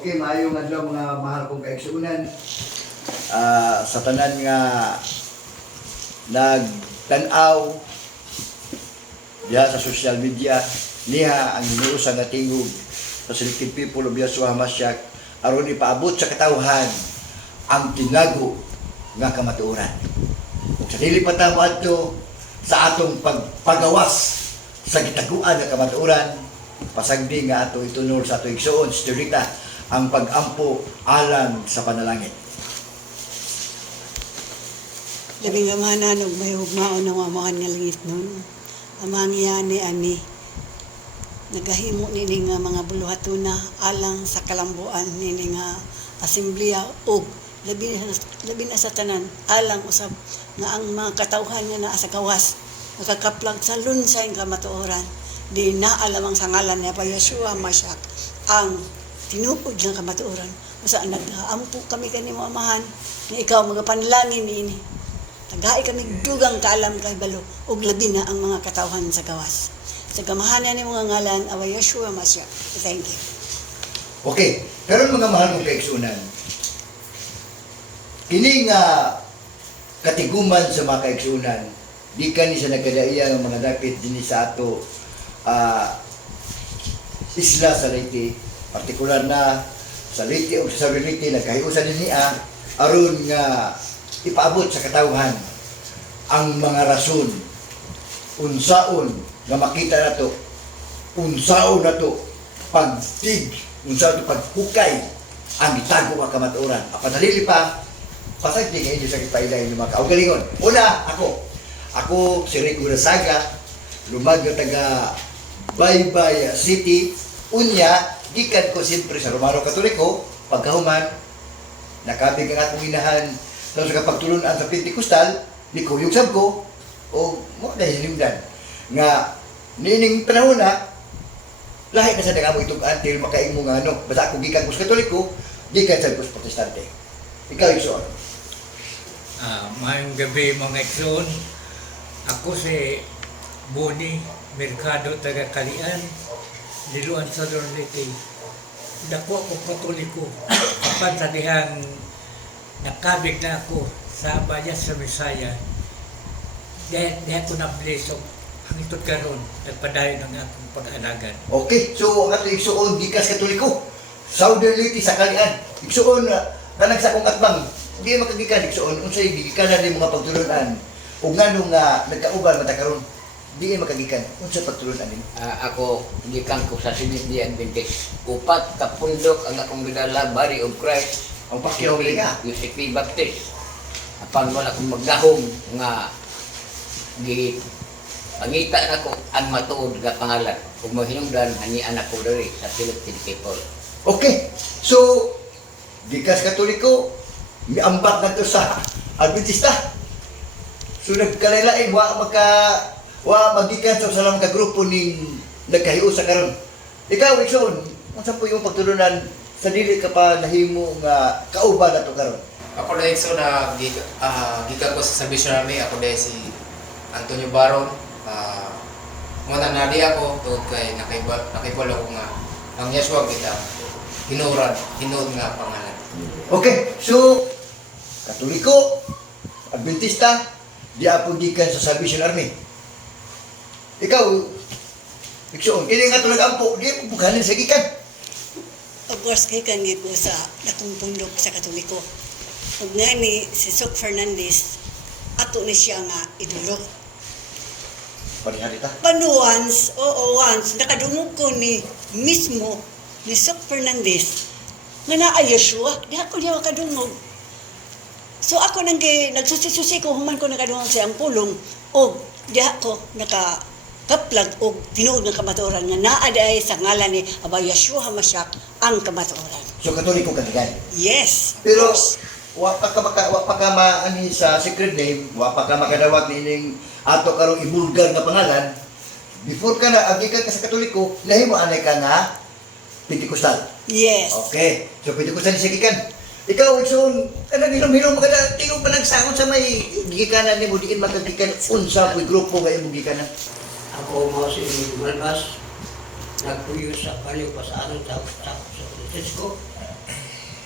Okay, maayong adlaw mga mahal kong kaigsuunan. Sa tanan nga nagtanaw diha sa social media, niha ang inuusa nga tingog sa Selected People of Yahshua HaMashiach aron ipaabot sa katawhan ang tinago nga kamatuoran. Kung sa dili pa tamo adto sa atong pagpagawas sa gitaguan nga kamatuoran, pasagdi nga ato itunol sa ato igsuon, Storita, ang pag-ampo alang sa panalangin. Labing amahanan og may hugmaon ng amahan nga langit nun. Amang yani ani nagahimo nini nga mga buluhatuna alang sa kalambuan nini nga asemblea og labi na sa tanan alang usab nga ang mga katawhan nga naa sa gawas nakakaplag sa lunsay nga kamatuoran di naalamang sa ngalan ni Yahshua HaMashiach ang tinupod ng kamatuoran. Basta nag-aampo kami kanimo amahan na ikaw magapanalangin niini. Tagai kami dugang kaalam kay balo ug labi na ang mga katawhan sa gawas. Sa gamahanan ni mga ngalan awa Yahshua HaMashiach. Thank you. Okay, pero mga mahal kong kaigsuunan, kini nga katiguman sa mga kaigsuunan, di ka ni sa nagkadaiya ng mga dapit din sa ato isla sa Leyte, partikular na sa Leyte o sa Leyte, nagkahiusan din niya aron nga ipaabot sa katawhan ang mga rason unsaon nga makita nato, unsaon nato pagtig, unsaon nato paghukay ang itago nga kamatuoran. Apanalili pa pasagdi nga hindi sa kipailay ng mga kaugalingon. Una, ako si Rico Rasaga, lumag na taga Baybay City. Unya, gikan ko siyempre sa Romano Katoliko, pagkahuman, nakabig ang atong inahan sa kapagtulunan sa Pentecostal, di ko yung sab ko, o mo na hinimdan. Nga, nining panahon na, lahi na sa nagamo itong until makaing mo nga ano, basta ako gikan ko sa Katoliko, gikan sa ko sa Protestante. Ikaw, Ikson. Mayong gabi mga Ikson. Ako si Boni Mercado, taga Kalian, Liluan sa Leyte. Dako ako Katoliko. Kapan sa dihang nakabig na ako sa Bayas sa Misaya. Dahil ko na-bless ang itod karon nagpadayon ng akong pag-alagan. Okay, so ang ato Ikson, gikas Katoliko. Southern Leyte sa Kalian. Ikson, kanang sa kong atbang, hindi makagikan Ikson, unsay gikanan ni mga pagtulunan. Ug nganong nga nagkauban mata karon, di makagikan unsa pagtulunan nimo? Ako gikan ko sa Sinidhi Adventist. Upat ka pundok ang akong gidala, Body of Christ. Ang pakyaw ka. Yusip P. Baptist. Apan wala akong magdahom nga pangita na ko ang matuod nga pangalan. Kung mahinungdan, hanian ako diri sa Selected People. Okay, so gikas Katoliko, miambak na to sa Adventista. So nagkalailain, wa magikan sa salam ka grupo ning nagkahiusa sa karon. Ikaw, Ikson, unsa po yung pagtulunan sa dili ka pa nahimo nga kauban nato karon? Ako na Ikson na gikan ko sa Salvation Army. Ako dahil si Antonio Baron. Muna na di ako tungkol kay nakipolo ko nga ang Yahshua kita hinurad nga pangalan. Okay, so Katoliko, Adventista, di ako gikan sa Salvation Army. Ikaw, Ikson, kini nga tulad ampo, di mo bukanin sa gikan. Of course, kay kangi ko sa dakong pundok sa Katoliko. Ug ngani si Sok Fernandez, ato ni siya nga idolo. Pariharita. Once, nakadungog ko ni mismo ni Sok Fernandez nga naa Yahshua, di ako niya makadungog. So ako nagsusi-susi ko, human ko nakadungog sa ang pulong, o di ako nakakaplag o tinuod ng kamatuoran nga naa dahi sa ngalan ni Aba Yahshua HaMashiach ang kamatuoran. So Katoliko ka gikan. Yes. Pero wa pa ka maani sa secret name, wa pa ka makadawat nining ato karong ibulgar nga pangalan. Before ka na agikan ka sa Katoliko, nahimo anay ka nga Pentecostal. Yes. Okay. So Pentecostal siya gikan. Ikaw, Ikson, kanang hilom-hilom ka na, tingog pa nagsangon sa may gikanan ni mo, diin makagikan, unsa po'y grupo nga imong gikanan. Ako mo si Malbas, nagpuyo sa baliw pa sa anon sa Francisco.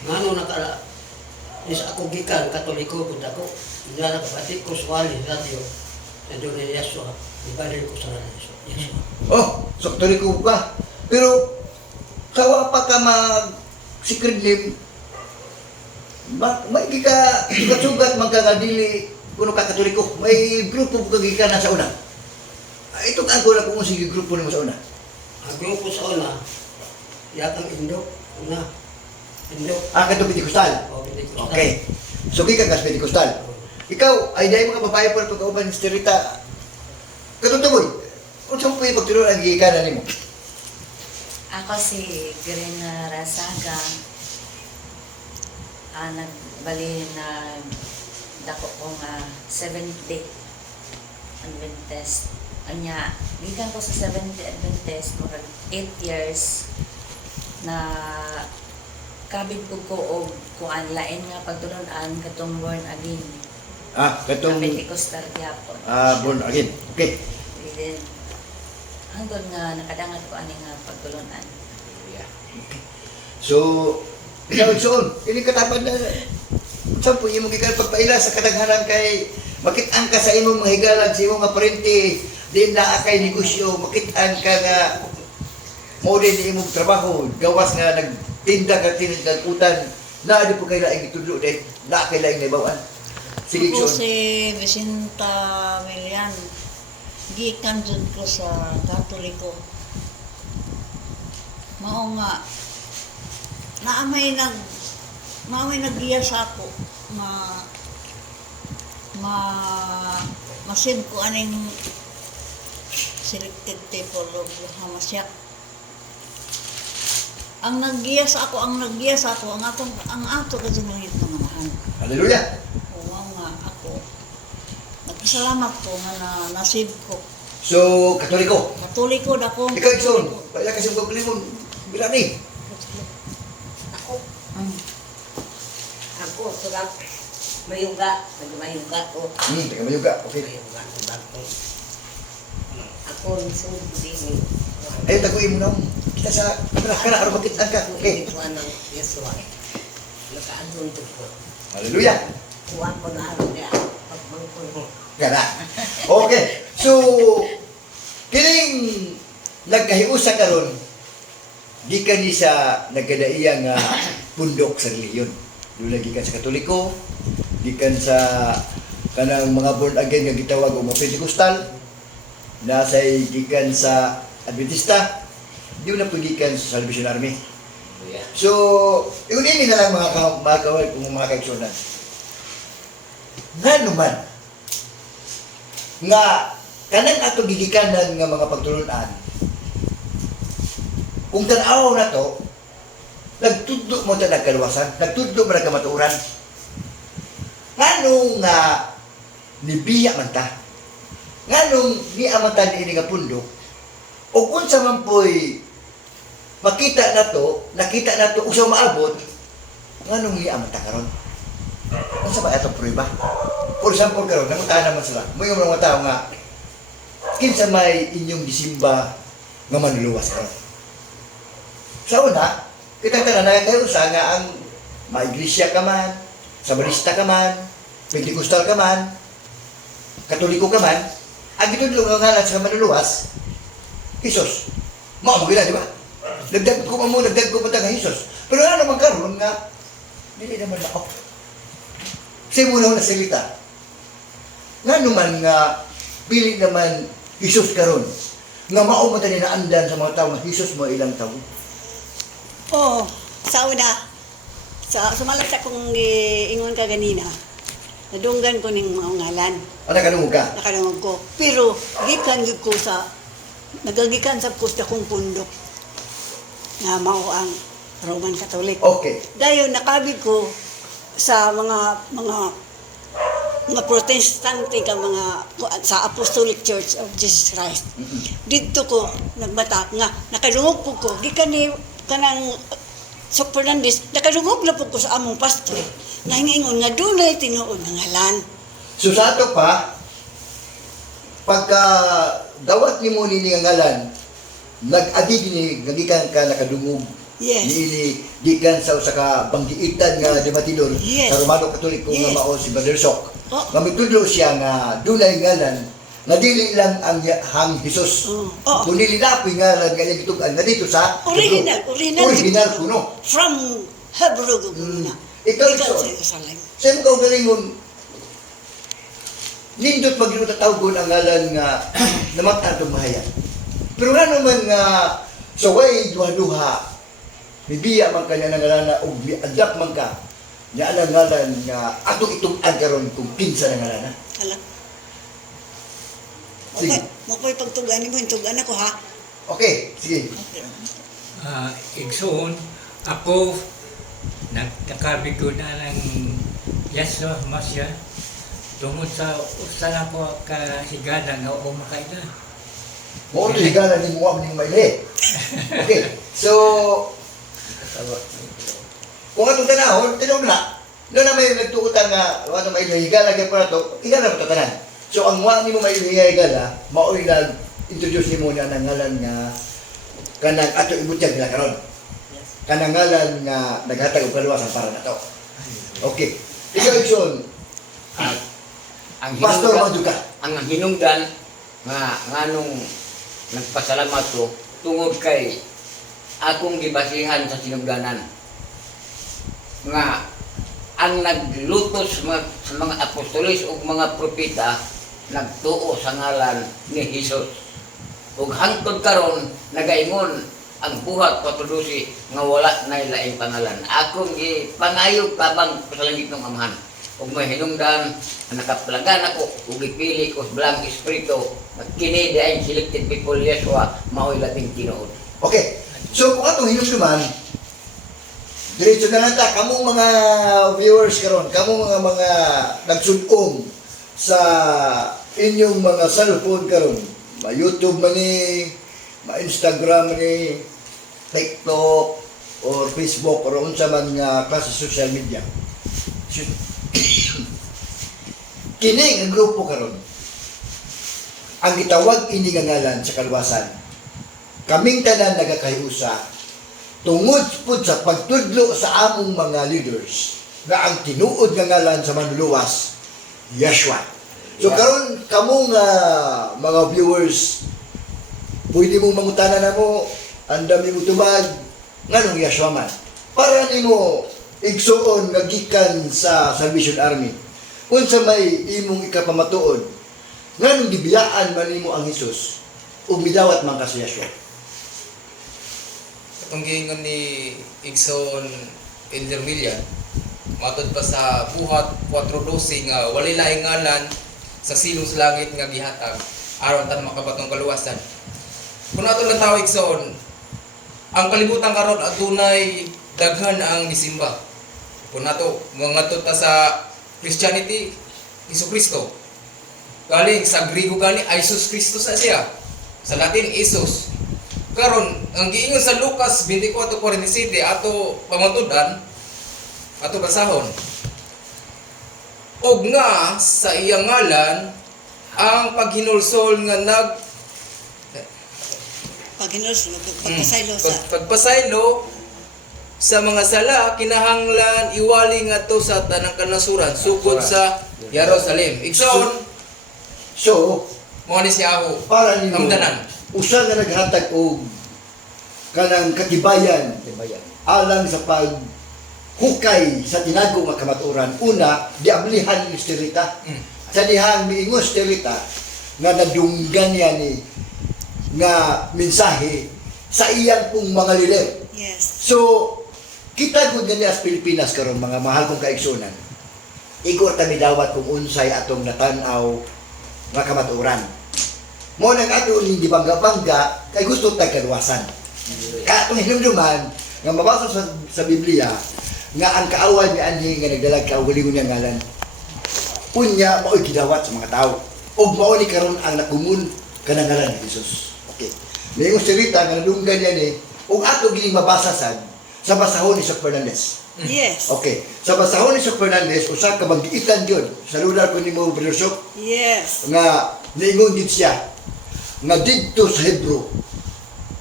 Ngano naka is ako gikan Katoliko pud ako. Nya kapatid ko suwali radio. Ando ni Yasua. Ibalin ko sa radio. Yasua. Oh, so katoliko ka. Pero kawa pa ka mag secret name. May gika sugat magkagadili kuno ka katoliko. May grupo ka gika na sa una. Ito ka ko na kung sige grupo nimo sa una. Ang grupo sa una, yakang Indo. Una. Indo. Kato Pentecostal. O, hindi ko Okay. So gika ka Pentecostal. Ikaw ay dahil mga babae pa ito kauban ni Sterita. Katutuboy. Kung saan po yung pagtulong ang gigikanan nimo? Ako si Grena Rasaga. Nagbali na dako ko nga 70 Adventist. Anya, gikan ko sa 70 Adventist mga 8 years na kabid ko og kuan lain nga pagtulunan katong born again. Katong Pentecostal gyapon. born again. Okay. Then hangtod nga nakadangat ko ani nga pagtulunan. So, ikaw soon, ini katapan na saan po imong gikan pagpaila sa kadaghanan kay makit-an ka sa imong mga higalan sa imong mga parente, di na kay negosyo, makit-an ka nga mo din imong trabaho, gawas nga nagtinda ka tinagkutan, na di po kay laing itudlo dahil na kay laing naibawan. Sige, Ako Son. si Vicenta Milian. Gikan jud ko sa Katoliko. Mao nga naamay naggiya sa ako masid ko aning selected people of Hamasyak. Ang naggiya sa ako ang ato ka ginahit na manahan. Hallelujah. Oo nga ako. Nagpasalamat ko nga nasib ko. So, Katoliko. Katoliko dako. Ikaw, Son. Kaya kasi mga kalimon, bila ni. Ako, sulat. Mayuga. Nagmayuga ko. Teka mayuga. Okay. Mayuga ko bago. Ako, sumod din. Ayun, taguin mo na. Kita sa kana aron makita ka. Okay. Kuha ng Yesua. Nakaandun ko ko. Hallelujah. Kuha ko na araw niya. Pagbangkol mo. Kana. Okay. So, kining nagkahiusa karon gikan ni sa nagkadaiya nga pundok sa reliyon. Doon gikan sa Katoliko, gikan sa kanang mga born again nga gitawag og mga Pentecostal, nasay gikan sa Adventista, di na po gikan sa Salvation Army. So, yun ini na lang mga kawal kung mga kaigsunan. Nga naman, nga kanang ato gigikanan nga mga pagtulunan, kung tanaw na to, nagtudlo mo ta nagkaluwasan, nagtudlo mo nagkamatuuran. Nganong nga nibiya man ta, nganong ni amatan ni ini nga pundo, o kung sa man po'y makita na to, nakita na to, usaw maabot, nganong ni amatan karon? Ano sa ba itong prueba? For example karon, nanguntahan naman sila, mo yung mga tao nga, kinsa may inyong disimba nga manuluwas karon. Sa una, kitang tanan na kayo sa nga ang maiglesia ka man, Sabarista ka man, Pentecostal ka man, Katoliko ka man, ang gitudlo nga ngalan sa manuluwas, Jesus. Mao mo gila, di ba? Nagdag ko pa nga Jesus. Pero ano naman karon nga, dili naman ako. Kasi muna na salita. Nga naman nga, pili naman Jesus karon nga mao mo tani naandan sa mga tao nga Jesus mo ilang tawo. Oo, sa una, sumalat sa kong ingon ka ganina, nadunggan ko ning mga ngalan, Kanungog ka? nakalungog ko. Pero, gikan yun ko nagagikan sa kusta kong pundok, nga mao ang Roman Catholic. Okay. Dayon, nakabig ko sa mga protestante ka sa Apostolic Church of Jesus Christ. Dito ko nagbata nga nakalungog ko gikan ni kanang Sok Fernandez, nakalungog na po ko sa among pastor nga hingingon nga dunay tinuod nga ngalan. So sa ato pa, pagka dawat ni mo nini nga ngalan, nag-adi ni nagikan ka nakadungog Yes. Niini gikan sa usa ka banggiitan nga debatidor Yes. sa Romano Katoliko nga Yes. mao si Brother Sok. Oh. Mamitudlo siya nga dunay ngalan nga dili lang ang hang Hesus. Oh. Kundi linapi ngalan nga iyang gitugan nga dito sa Original original kuno. from Hebrew guguna. Ikaw, Ikaw so, sa Jerusalem. sa ikaw galingon, nindot maglutatawgon ang ngalan nga namata itong mahayan. Pero nga naman nga sa way duha-duha, bibiya man ka niya ng ngalan na o adapt man ka niya ang ngalan nga atong itong agaron kung pinsa ng ngalan na. Hala. Sige. Okay. Mo ko'y pagtuganin mo, hintugan ako ha. Okay, sige. Igsoon, ako nakabigo na ng Yaswa Masya tungod sa usa na ko kahigala nga umakay na. Mo ito higalan ni Muwam ni Mayle. Okay, so kung atong tanahon, tinong na. Doon na may nagtuutan nga, ano may higala kaya para ito, higala mo tatanan. So ang Muwam ni mo may higala, mao'y nag-introduce ni mo na ng ngalan nga kanang ato ibutyag nila karon. Kanang ngalan nga naghatag og kaluwasan para na to. Okay. Ikaw, Ikson, Ang Pastor hinungdan- Maduka. ang hinungdan nga nung nagpasalamat ko tungod kay akong gibasihan sa sinugdanan nga ang naglutos sa mga apostoles ug mga propeta nagtuo sa ngalan ni Hesus ug hangtod karon nagaingon ang buhat patudusi nga wala na laing pangalan akong gipangayog tabang sa langit ng amahan ug may hinungdan na nakaplagan ako ug gipili ko sa belang espiritu kini diay selected people Yeshua mao'y lating tinuod. Okay. So kung atong hinusluman, diretso na lang ta, kamong mga viewers karon, kamong mga nagsunong sa inyong mga cellphone karon, ma-YouTube man ni, ma-Instagram man ni, TikTok or Facebook or unsa man nga klase social media. Kini ang grupo karon. Ang gitawag ini nga ngalan sa kaluwasan. Kaming tanan nagakahiusa tungod pud sa pagtudlo sa among mga leaders nga ang tinuod nga ngalan sa manluluwas Yeshua. So karon kamong mga viewers pwede mong mangutana na mo ang dami mo tubag nganong Yeshua man para nimo igsuon nga gikan sa Salvation Army unsa may imong ikapamatuod nganong gibiyaan man nimo ang Hesus ug midawat man ka sa Yeshua. Itong giingon ni Igsoon Elder William, matod pa sa buhat 4:12 nga walay laing ngalan sa silong sa langit nga gihatag aron tan makabatong kaluwasan. Kung ato lang tawag Igsoon, ang kalibutan karon adunay daghan ang gisimba. Kung ato mangatot ta sa Christianity, Jesucristo. Galing sa Griego gani Jesus Christus sa siya. Sa Latin Jesus. Karon ang giingon sa Lucas 24:47 ato pamatudan ato basahon. Og nga sa iyang ngalan ang paghinulsol nga pagpasaylo sa pagpasaylo sa mga sala kinahanglan iwali ngadto sa tanang kanasuran sugod sa Jerusalem. Igsoon So, mo ni siya ako para nimo kamdanan. usa nga naghatag og kanang katibayan alang sa paghukay sa tinago nga kamatuoran. Una, diablihan ni Sterita. Sa dihang miingon Sterita nga nadunggan niya ni nga mensahe sa iyang pong mga lider. yes. So, kita gud nga as Pilipinas karon mga mahal kong kaigsunan. Igor ta midawat kung unsay atong natanaw nga kamatuoran. Mo nang ato hindi bangga-bangga kay gusto ta kaluwasan. Katong hinumduman nga mabasa sa Biblia nga ang kaaway ni anhi nga nagdalag kaugalingon nga ngalan. Unya mao'y gidawat sa mga tao. Og mao ni karon ang nakumun kanang ngalan ni Jesus. Okay. Mayong salita nga nadunggan niya ni og ato gining mabasa sad sa basahon ni Sok Fernandez. Yes. Okay. Sa basahon ni Sok Fernandez usa ka banggiitan gyud sa lugar ko nimo Brother Sok Yes. nga niingon gid siya nga didto sa Hebro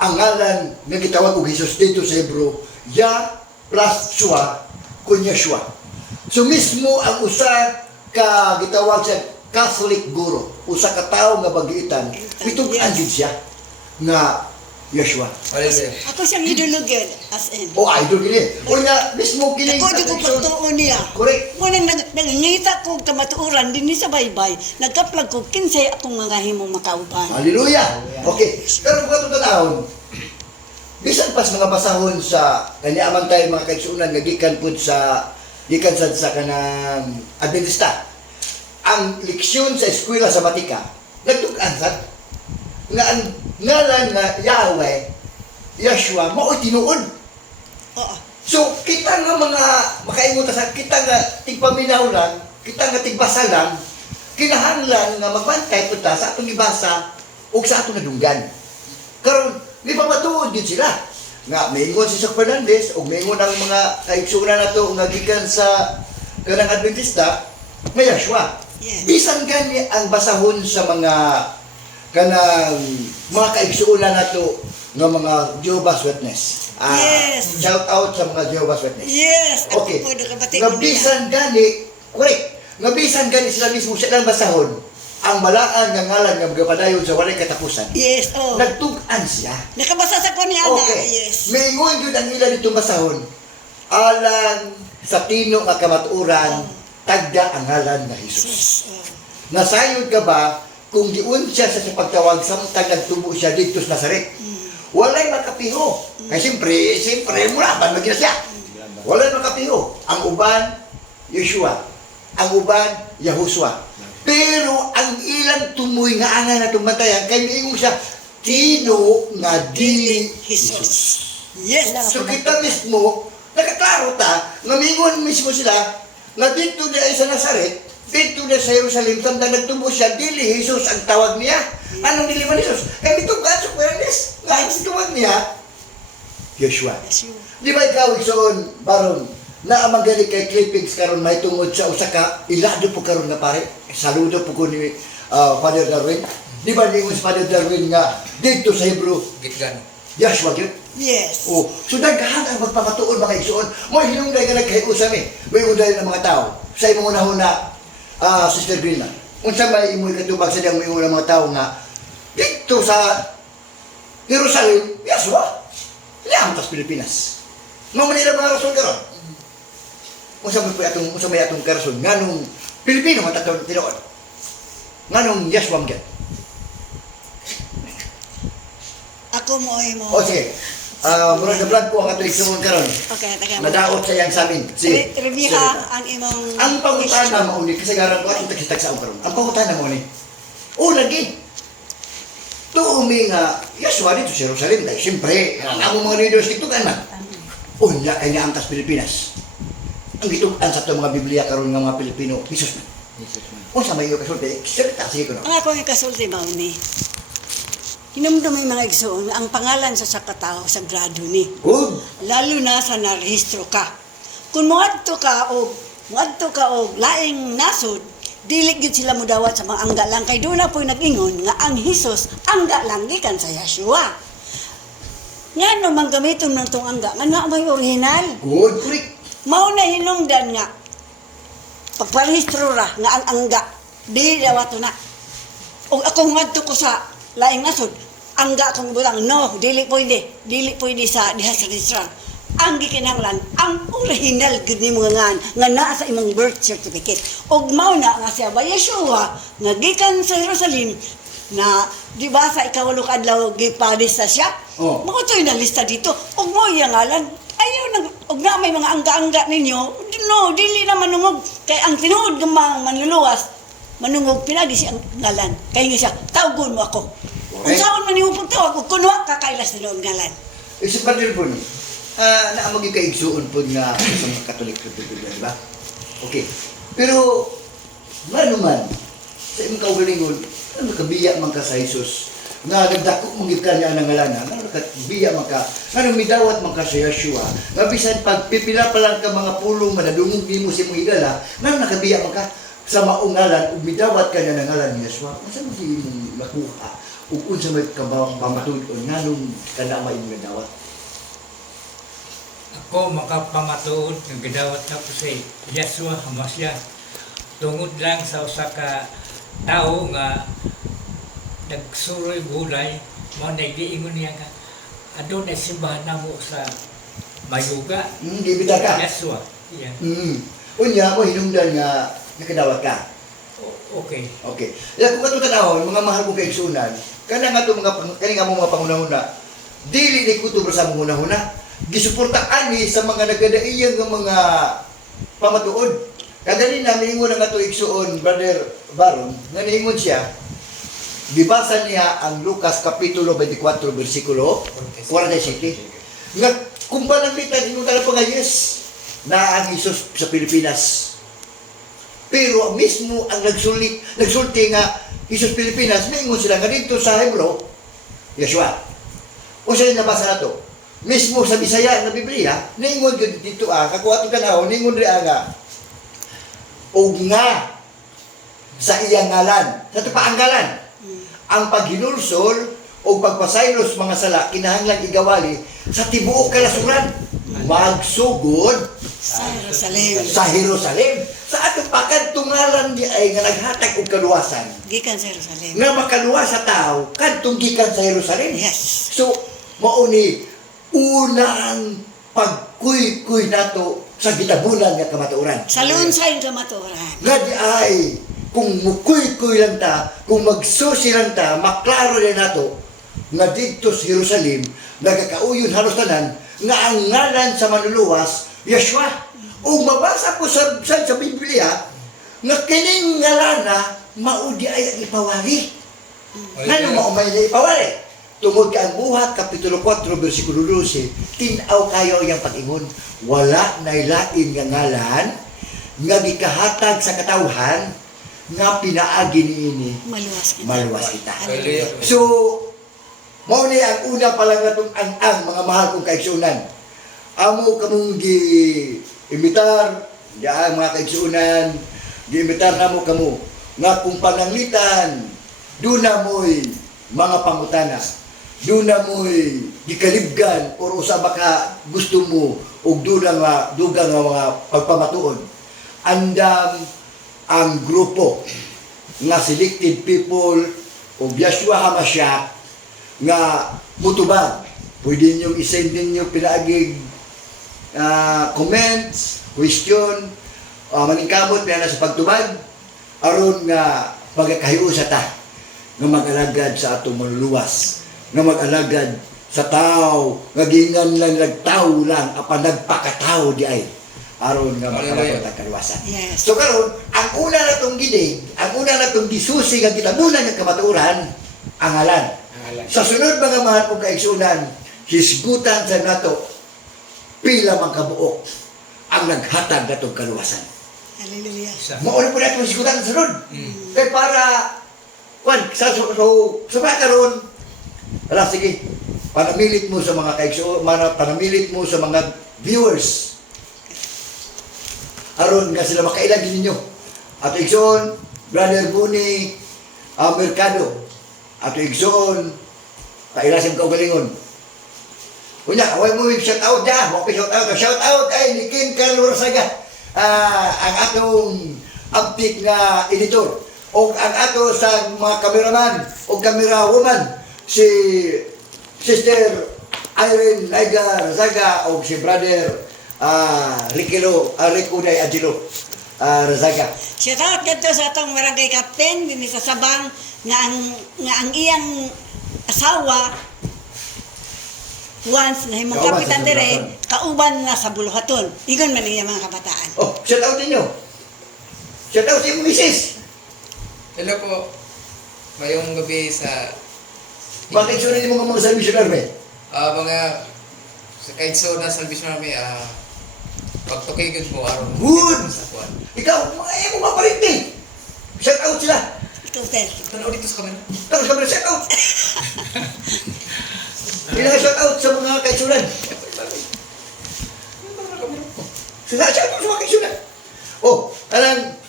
ang ngalan nga gitawag og Hesus dito sa Hebro, Ya plus Shua kun Yeshua. So mismo ang usa ka gitawag sa Catholic guru, usa ka tawo nga bagiitan, mitug-an gid siya nga Yeshua. Hallelujah. Ako siyang idulugin, as in. O idol gini. O nga mismo kini. Ako di ko pagtuon niya. Correct. Muna nangangita ko kamatuuran din sa baybay. Nagkaplag ko kinsay akong mga himong makauban. Hallelujah. Okay. Pero kung ito tanahon, bisan pas mga basahon sa kanyaman tayo mga kaigsuunan nga gikan pud sa kanang Adventista. Ang leksyon sa eskwela sa Batika, nagtug-an sad nga ang ngalan nga Yahweh, Yeshua, mao tinuod. Oo. So, kita nga mga makaingon sa kita nga tigpaminaw lang, kita nga tigbasa lang, kinahanglan nga magbantay punta sa atong ibasa o sa atong nadunggan. Karon, di pa matuod din sila. Nga, maingon si Sok Fernandez o maingon ang mga kaigsunan na to nga gikan sa kanang Adventista, may Yeshua. Yes. Bisan gani ang basahon sa mga kanang mga kaigsuunan nato nga mga Jehovah's Witness. Yes. Shout out sa mga Jehovah's Witness. Yes. Okay. Ako po nakabati Nga ko nila. bisan gani, correct. Nga bisan gani sila mismo siya lang basahon ang balaan nga ngalan nga magapadayon sa walay katapusan. Yes, oh. Nagtug-an siya. Nakabasa sa ko niya na. Okay. Yes. Maingon yun ang ila ditong basahon. Alang sa tino nga kamatuuran, tagda ang ngalan nga Jesus. Yes. Oh. Nasayod ka ba kung giun siya sa pagtawag samtang nagtubo siya dito sa Nazaret? Walay makapiho. Kaya siyempre, mulaban magina siya. Walay makapiho. Ang uban, Yeshua. Ang uban, Yahushua. Pero ang ilang tumoy nga angan na tumatayan, kay miingong siya, tino nga dili Jesus. Jesus. Yes. So kita mismo, nakaklaro ta, nga mingon mismo sila, nga dito na sa Nazaret, dito na sa Jerusalem, tanda nagtubo siya, dili Jesus ang tawag niya. Anong dili man Jesus? Kaya dito ka, so Pwerndes, nga ang tawag niya, Yeshua. Di ba ikaw, Igsoon, Baron, na ang magaling kay clippings karon may tungod sa usa ka ilado po karon nga pare. Saludo po ko ni Father Darwin. Di ba ni Father Darwin nga dito sa Hebro, Gitgan. Yeshua gyud. Yes. Oh, so daghan ang magpapatuon mga igsoon. Mo hinungday ka nagkahiusa mi. May unday ng mga tao. Sa imong unahon na Sister Greenland. Unsa may imo katubag sa diyang may mga tao nga dito sa Jerusalem, Yeshua. Liam tas Pilipinas. Mo manila mga rason karon. Unsa may atong karson nganong Pilipino matatawag tinuod. Nganong Yeshua gyud. Ako mo ay mo. O sige. Murag na vlog po ang ato igsoon karon. Okay, taga. Nadaot sa yang sa amin. Sige. Reviha ang imong Ang pangutana mo ni kasi garan ko atong tagsitag sa karon. Ang pangutana mo ni. O lagi. Tuumi nga Yeshua dito sa Jerusalem dahil siyempre ang mga leaders dito kan man. Unya ay ang tas Pilipinas. Ang dito ang sa mga Biblia karon nga mga Pilipino, Jesus man. O sa mayo kasulti, sige ko no. ang ako nga kasulti mao ni. Hinumdum may mga igsoon ang pangalan sa sakatawo sa grado ni. Good. Lalo na sa narehistro ka. Kung muadto ka og laing nasod, dili gid sila mudawat sa mga angga lang kay doon na po'y nag-ingon nga ang Hesus angga lang gikan sa Yeshua. Nga no manggamiton ng tong angga nga na may original. Good. Correct. Mao na hinungdan nga pagparehistro ra nga ang angga di dawato na. Og ako ngadto ko sa laing nasod, angga akong butang no, dili pwede sa diha sa restaurant. Ang gikinahanglan ang original gid ni mga nga naa sa imong birth certificate. Og mao na nga siya ba Yeshua nga gikan sa Jerusalem na di ba sa ikawalo ka adlaw gipadis sa siya. Oh. Mao toy na lista dito. Og mao yang ngalan ayaw nang og na may mga angga-angga ninyo. No, dili na manungog kay ang tinuod ng mga manluluwas manungog pinagi siyang ngalan. Kay nga siya tawgon mo ako. Kung saan man yung pagtawag, kung kunwa, kakailas nila ang ngalan. Isip pa din po, na maging kaigsuon po nga sa mga Katolik sa Biblia, di ba? Okay. Pero, ano man, sa imong kaugalingon, ano nakabiya man ka sa Jesus, nga nagdako mong ka niya ang ngalan, nga nakabiya man ka, nga midawat man ka sa Yeshua, nga bisan pagpipila pa lang ka mga pulong, manadungog di mo si mong higala, nga nakabiya man ka, sa maong ngalan, ug midawat ka na ng ngalan ni Yeshua, asa mo di mong nakuha? Ug unsa may pamatud-on nganong kana may midawat? Ako makapamatuod ng gidawat na ko si Yeshua Hamasya. Tungod lang sa usa ka tao nga nagsuroy gulay, mo nagdiingon niya ka, adun ay simbahan na mo sa Mayuga. Di bitaw ka. Yeshua. Yeah. Unya mo hinungdan nga nakadawat ka. Okay. Okay. Ya kung katong tanawon, mga mahal kong kaigsunan, kana nga to kani nga mo mga pangunahuna, dili ni kutob sa pangunahuna, gisuportaan ni sa mga nagkadaiyang nga mga pamatuod. Kadali na miingon nga to igsuon, Brother Baron, nga niingon siya, gibasa niya ang Lucas Kapitulo 24, versikulo 47. Nga kung pananglitan, ingon talaga nga yes, na ang Isus sa Pilipinas. Pero mismo ang nagsulti nga Isus Pilipinas, naingon sila nga dito sa Hebro, Yeshua. O sila nabasa na to. Mismo sa Bisaya na Biblia, naingon dito kakuha itong tanaw, naingon rin nga, o nga sa iyang ngalan. Sa ito pa ang ngalan. Ang paghinulsol o pagpasaylos mga sala, kinahanglang igawali sa tibuok kalasuran. Magsugod Sa Jerusalem. sa Jerusalem. Sa atong pagkantungalan di ay nga naghatag og kaluwasan. Gikan sa Jerusalem. Nga makaluwas sa tao, kadtong gikan sa Jerusalem. Yes. So, mauni unang pagkuy-kuy nato sa gitabunan nga kamatuoran. Sa lunsay kamatuoran. Nga di ay, kung mukuy-kuy lang ta, kung magsusi lang ta, maklaro rin nato, nga dito sa Jerusalem, nagkakauyon halos tanan, nga ang ngalan sa manluluwas, Yeshua. O mabasa po sa Biblia, nga kining ngalana, maudi ay ipawari. Ngano maumay na ipawari? Tungod ka ang buhat, Kapitulo 4, versikulo 12, tinaw kayo yung pag-ingon, wala na ilain nga ngalan, nga gikahatag sa katawhan, nga pinaagi niini, Maluwas kita. maluwas kita. Hallelujah. So, mao ni ang una pa lang natong ang mga mahal kong kaigsunan. Amo kamong gi-imitar, diyan mga kaigsunan, gi-imitar namo kamo nga kung pananglitan, doon na mo'y mga pangutana, doon na mo'y gikalibgan o usa baka gusto mo o dugang nga mga pagpamatuon. Andam ang grupo nga selected people o Yeshua Hamasya nga mutubag. Pwede nyo isend ninyo pinaagig comments, question, maningkamot na sa pagtubag aron nga pagkakahiusa ta nga mag-alagad sa atong manluluwas, nga mag-alagad sa tao, nga gingan lang nagtao lang, apan nagpakatao di ay aron nga makalapot ang kaluwasan. Yes. So karon, ang una na itong gidig, ang una na itong gisusi nga gitabunan ng kamatuoran, ang ngalan. Sa sunod mga mahal kong kaigsunan, hisgutan sa nato, pila mang kabuok ang naghatag na itong kaluwasan. Hallelujah. Mauna po natin hisgutan sa sunod. Kaya para, sa karon, ala sige, panamilit mo sa mga kaigsunan, panamilit mo sa mga viewers, aron nga sila makailan din ninyo. Ato igsoon, Brother Buni Mercado. Ato igsoon, kailasim ka ugalingon. Kunya, away mo yung shout out dyan. Shout out kay ni Kim Carlo Rasaga. Ang atong uptick na editor. O ang ato sa mga cameraman o camera woman, si Sister Irene Laiga Rasaga o si Brother Rico Day Angelo Razaga. Shout out dito sa atong barangay captain dinhi sa Sabang nga ang iyang asawa once na himong Kauban kapitan sa dire Buluhaton. kauban na sa Buluhaton. Igon man niya mga kabataan. Oh, shout out ninyo. Shout out sa iyong misis. Hello po. Mayong gabi sa Bakit sure ni mga salvation army? mga sa kaigso na salvation namin, pagtukigod mo aron Good! sa kuwan. Ikaw, mga mo maparinti. Shout out sila. Ikaw Ted. Tanaw dito sa kamera. Tapos kami shout out. Bilang shout out sa mga kaitsunan. Shout out sa mga kaitsunan. Oh, alang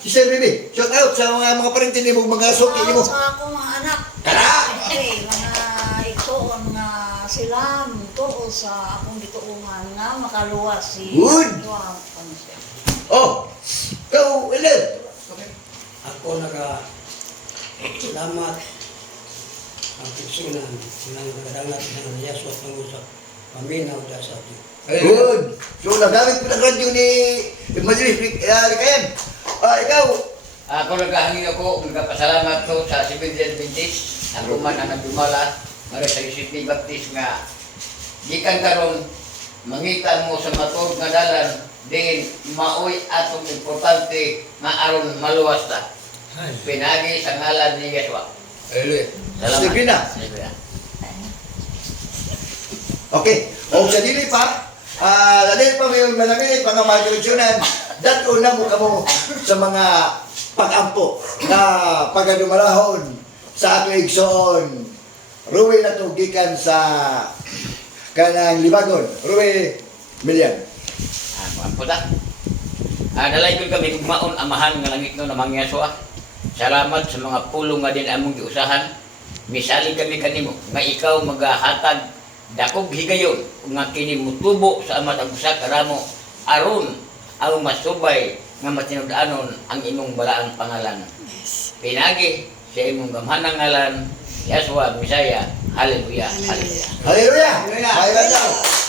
Sister Bibi, shout out sa mga parente ni mo, mga suki ni mo. Sa akong mga anak. Tara! Okay, mga itoon nga sila tuo sa akong gituungan nga makaluwas si Good. Juan Ponce. Oh, ikaw, Elel. Ako salamat ang pagsunan ng nagadangat ng Yaswa tungo sa paminaw da sa atin. Good. So, nagamit ko ng radyo ni Majelis Kayan. Ikaw, Ako naghahangin ako, nagpasalamat ko sa Seventh-day Adventist. Ako man ang nagdumala, mara sa City Baptist nga. Gikan karon mangitan mo sa matod nga dalan, din maoy atong importante nga aron maluwas ta. Ay, Pinagi sa ngalan ni Yeshua. Hallelujah. Salamat. Sige na. Hallelujah. Okay. O sa dili pa, dali pa may malami, mga magdurasyonan, dato na mo kamo sa mga pag-ampo na pagadumalahon sa ato igsoon. Ruwe na to gikan sa kanang Libagon. Ruwe Milian. Ang puta. Dalay ko kami kugmaon amahan nga langit no namang Yeshua. Salamat sa mga pulong nga din among giusahan. Misali kami kanimo nga ikaw magahatag dakog higayon nga kini mutubo sa amat ang usa ka ramo aron ang masubay nga matinud-anon ang imong balaang pangalan. Pinagi sa imong gamhanang ngalan, Yeshua Misaya. Hallelujah. Hallelujah. Hallelujah! Hallelujah!